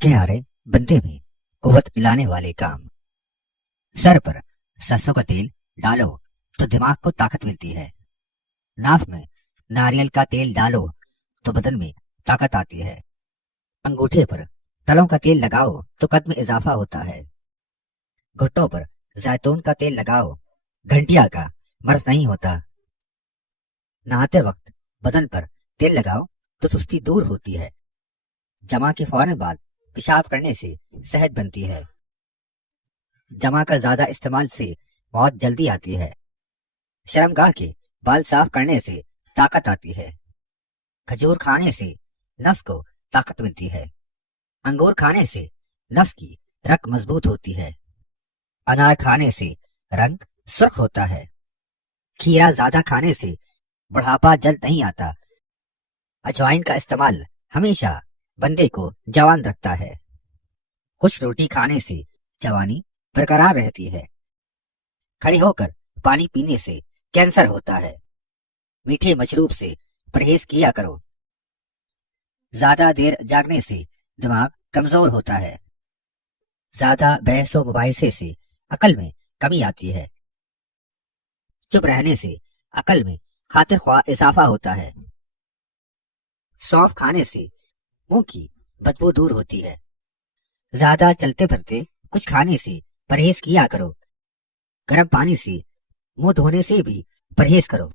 थके हारे बंदे में कुव्वत लाने वाले काम। सर पर सरसों का तेल डालो तो दिमाग को ताकत मिलती है। नाक में नारियल का तेल डालो तो बदन में ताकत आती है। अंगूठे पर तलों का तेल लगाओ तो कद में इजाफा होता है। घुटनों पर जैतून का तेल लगाओ, घंटिया का मर्ज नहीं होता। नहाते वक्त बदन पर तेल लगाओ तो सुस्ती दूर होती है। जमा के फौरन बाद पेशाब करने से सेहत बनती है। जमा का ज्यादा इस्तेमाल से मौत जल्दी आती है। शर्मगाह के बाल साफ करने से ताकत आती है। खजूर खाने से नफ्स को ताकत मिलती है। अंगूर खाने से नफ्स की रग मजबूत होती है। अनार खाने से रंग सुर्ख होता है। खीरा ज्यादा खाने से बुढ़ापा जल्द नहीं आता। अजवाइन का इस्तेमाल हमेशा बंदे को जवान रखता है। कुछ रोटी खाने से जवानी बरकरार रहती है। खड़े होकर पानी पीने से कैंसर होता है। मीठे मशरूब से परहेज किया करो। ज्यादा देर जागने से दिमाग कमजोर होता है। ज्यादा बहसो मुबाहिसे से अकल में कमी आती है। चुप रहने से अकल में खातिर ख्वाह इजाफा होता है। सौंफ खाने से मुंह की बदबू दूर होती है। ज्यादा चलते फिरते कुछ खाने से परहेज किया करो। गर्म पानी से मुंह धोने से भी परहेज करो।